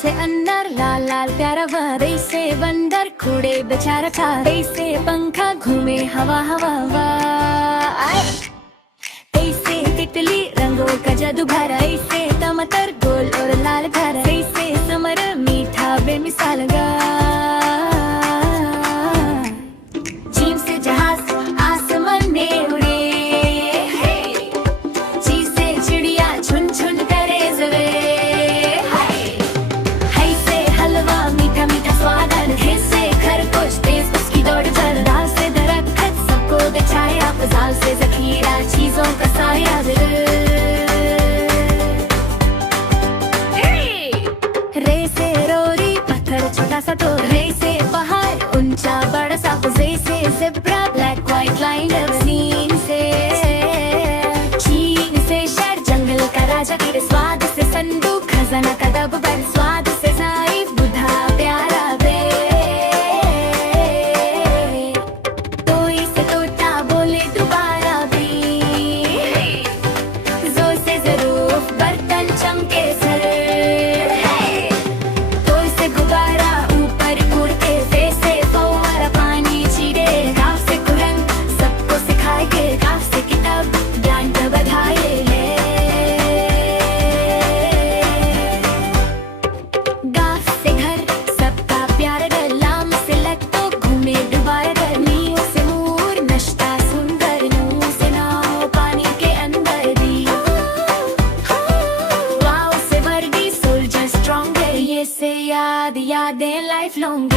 से अंदर लाल लाल प्यारा वर से बंदर कूड़े बेचारा था से पंखा घूमे हवा हवा वाह से तितली रंगों का जादू भरा से टमाटर गोल और लाल भरा से समर मीठा बेमिसाल गा चीन से जहाज आसमान में उड़े ची से चिड़िया झुन झुन करे जवे हाय से हलवा मीठा मीठा स्वाद है से खरगोश तेज उसकी दौड़ चल रहा से दरख्त सबको बिछाया फजाल से जखीरा चीजों का साया रे से रोरी पत्थर छोटा सा तो रे से पहाड़ ऊंचा बड़ा सा रे से ज़ेब्रा ब्लैक व्हाइट लाइन सीन से चीन से शहर जंगल का राजा तेरे स्वाद से संदूक खजाना का दबबर स्वाद से साई बुधा प्यारा बे तो इसे तोता बोले दोबारा भी जोर से जरूर बर्तन चमके सर तो इसे गुब्बारा ऊपर उड़ते से फव्वारा पानी छीटे गाँव से कुरंग सबको सिखाएंगे गाँव से किताब ज्ञान का बधाए गाँव से घर सबका प्यार गलाम से लट्टो घूमे दुबारा गर्मी से मूर नश्ता सुंदर मुंह से नाव पानी के अंदर भी वाव से वर्दी सोल्जर स्ट्रॉन्गर ये से यादें लाइफ लॉन्ग